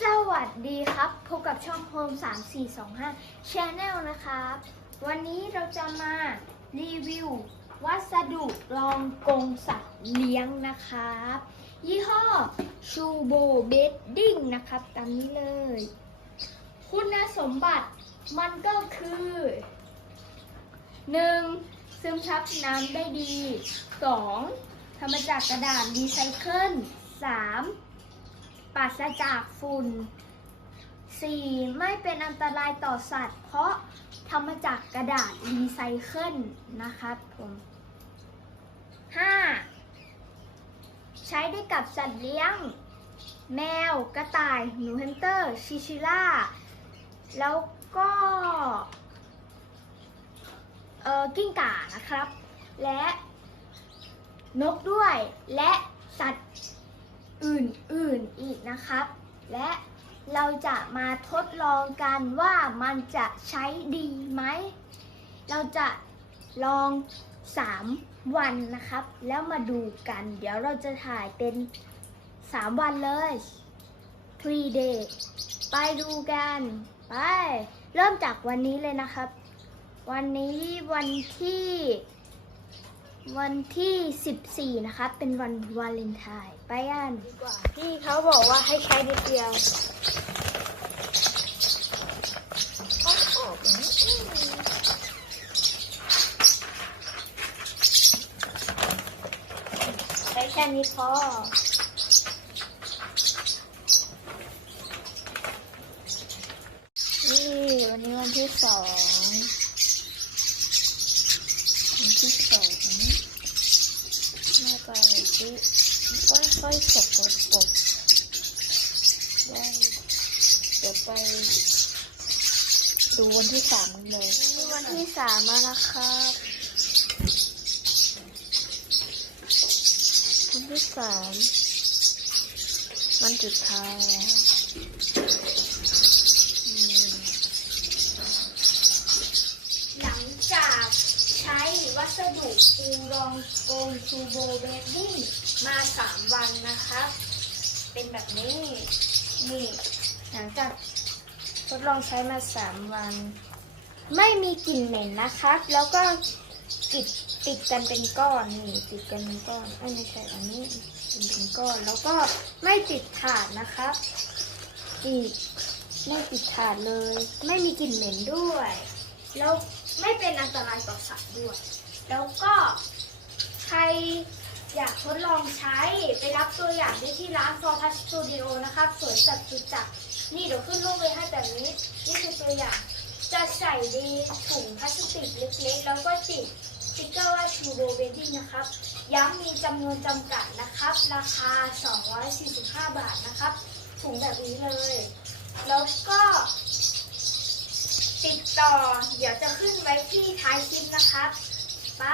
สวัสดีครับ พบกับช่อง Home 3425 Channel นะครับ วันนี้เราจะมารีวิว วัสดุรองกรงสัตว์เลี้ยงนะครับ ยี่ห้อชูโบเบดดิ้งนะครับ ตามนี้เลย คุณสมบัติมันก็คือ 1. ซึมซับน้ำได้ดี 2. ทำมาจากกระดาษรีไซเคิล 3. ปราศจากฝุ่น 4. ไม่เป็นอันตรายต่อสัตว์ เพราะทำมาจากกระดาษรีไซเคิลนะครับผม 5. ใช้ได้กับสัตว์เลี้ยง แมว กระต่าย หนูแฮมสเตอร์ ชิชิล่า แล้วก็เออกิ้งก่านะครับ และ นกด้วย และสัตว์อื่นๆอีกนะครับ และเราจะมาทดลองกันว่ามันจะใช้ดีไหม เราจะลอง 3 วันนะครับ แล้วมาดูกัน เดี๋ยวเราจะถ่ายเป็น 3 วันเลย 3 day ไปดูกัน ไป เริ่มจากวันนี้เลยนะครับ วันนี้วันที่ วันที่ 14 นะครับ เป็นวันวาเลนไทน์ไปกันดีกว่าพี่เขาบอกว่าให้ใช้นิดเดียวใช้แค่นี้พอนี่วันนี้วันที่สองวันที่สองหน้าตาแบบนี้ ค่อยค่อยๆสกปกได้เดี๋ยวไปดูวันที่สามกันเลยนี่วันที่สามแล้วนะครับวันที่สามวันจุดท้ายแล้วอืม หลังจากใช้วัสดุปูร องโกงชูโบเบดดิ้งมา3วันนะครับเป็นแบบนี้นี่หลังจากทดลองใช้มา3วัน ไม่มีกลิ่นเหม็นนะครับ แล้วก็ติดติดกันเป็นก้อนนี่ติดกันเป็นก้อนอ้ยไม่ใช่อันนี้ติดเป็นก้อน แล้วก็ไม่ติดถาดนะครับอีกไม่ติดถาดเลย ไม่มีกลิ่นเหม็นด้วย แล้วไม่เป็นอันตรายต่อสัตว์ด้วย แล้วก็ รอยากทดลองใช้ไปรับตัวอย่างได้ที่ร้าน For Touch Studio นะครับสวนสัตว์จุจักรนี่เดี๋ยวขึ้นรูปไว้ให้แบบนี้ นี่คือตัวอย่าง จะใส่ในถุงพลาสติกเล็กๆ แล้วก็ติดสติ๊กเกอร์ว่าชูโบเบดดิ้งนะครับ ย้ำมีจำนวนจำกัดนะครับ ราคา 245 บาทนะครับ ถุงแบบนี้เลย แล้วก็ติดต่อ เดี๋ยวจะขึ้นไว้ที่ท้ายคลิปนะครับไป